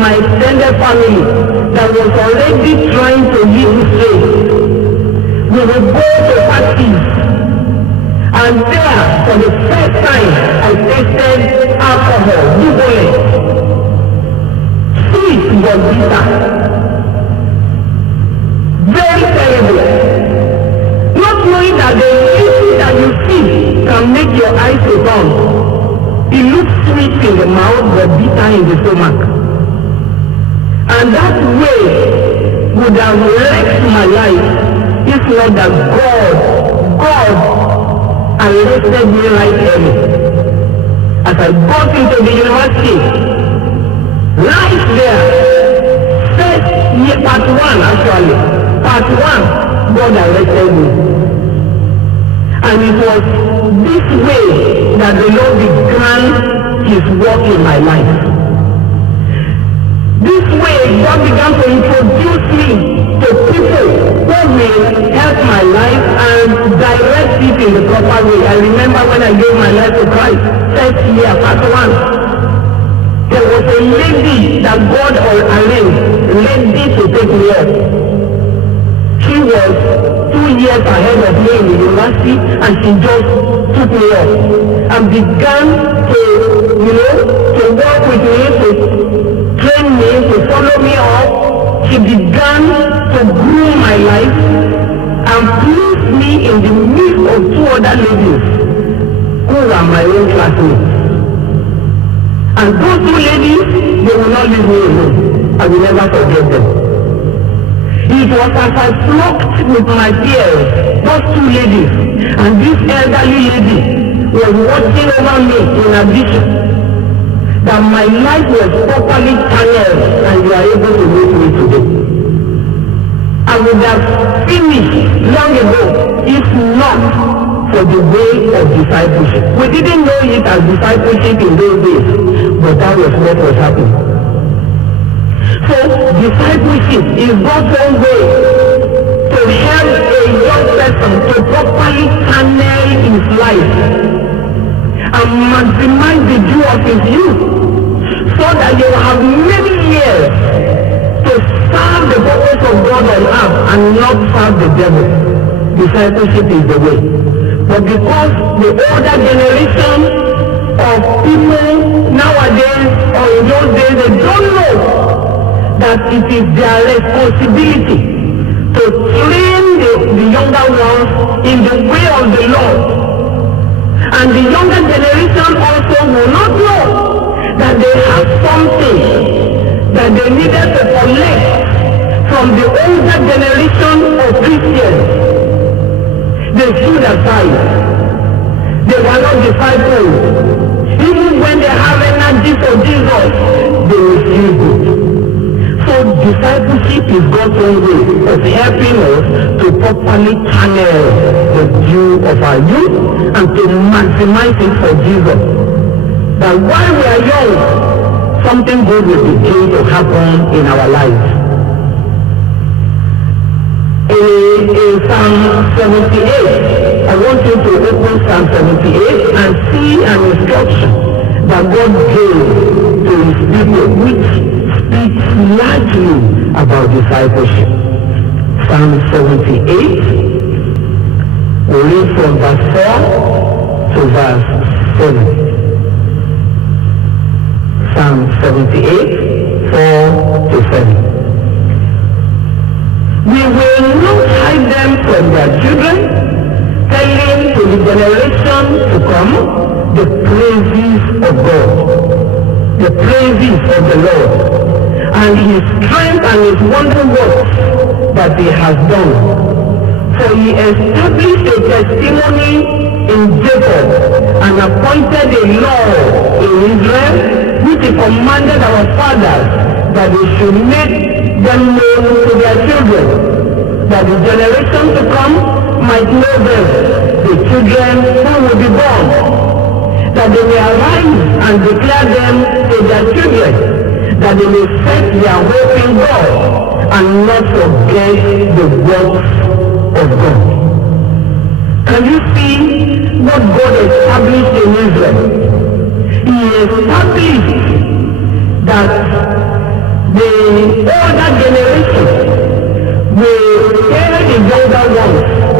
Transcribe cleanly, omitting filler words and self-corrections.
my extended family that was already trying to lead this faith. We would go to parties, and there, for the first time, I tasted alcohol, bubble, sweet but bitter, very terrible. Not knowing that the beauty that you see can make your eyes to burn. It looks sweet in the mouth but bitter in the stomach. And that way would have wrecked my life if not that God arrested me right early. As I got into the university, right there, first year, part 1 actually, part 1, God arrested me. And it was this way that the Lord began his work in my life. This way, God began to introduce me to people who will help my life and direct it in the proper way. I remember when I gave my life to Christ, first year, part 1. There was a lady that God arranged, ready to take me up. She was 2 years ahead of me in the university, and she just took me up and began to, to work with me, to train me, to follow me up. She began to groom my life and placed me in the midst of 2 other ladies who were my own classmates. And those 2 ladies, they will not leave me alone. I will never forget them. It was as I flocked with my peers, those 2 ladies, and this elderly lady was watching over me in addition, that my life was properly channeled and you are able to meet me today. I would have finished long ago if not for the way of discipleship. We didn't know it as discipleship in those days, but that was what was happening. So discipleship is God's own way to help a young person to properly channel his life and maximize the joy of his youth, so that you will have many years to serve the purpose of God on earth and not serve the devil. Discipleship is the way. But because the older generation of people nowadays or in those days, they don't know that it is their responsibility to train the younger ones in the way of the Lord. And the younger generation also will not know that they have something that they needed to collect from the older generation of Christians. They stood aside. They were not disciples. Even when they have energy for Jesus, they refuse it. So discipleship is God's own way of helping us to properly channel the view of our youth and to maximize it for Jesus. That while we are young, something good will begin to happen in our lives. In Psalm 78, I want you to open Psalm 78 and see an instruction that God gave to his people, which speaks largely about discipleship. Psalm 78, we read from verse 4 to verse 7. Psalm 78, 4 to 7. We will not hide them from their children, telling to the generation to come the praises of God, the praises of the Lord, and his strength and his wonder works that he has done. For he established a testimony in Jacob and appointed a law in Israel, which he commanded our fathers that they should make them known to their children, that the generation to come might know them, the children who will be born, that they may arise and declare them to their children, that they may set their hope in God and not forget the works of God. Can you see what God established in Israel? He established that older generation will tell the younger ones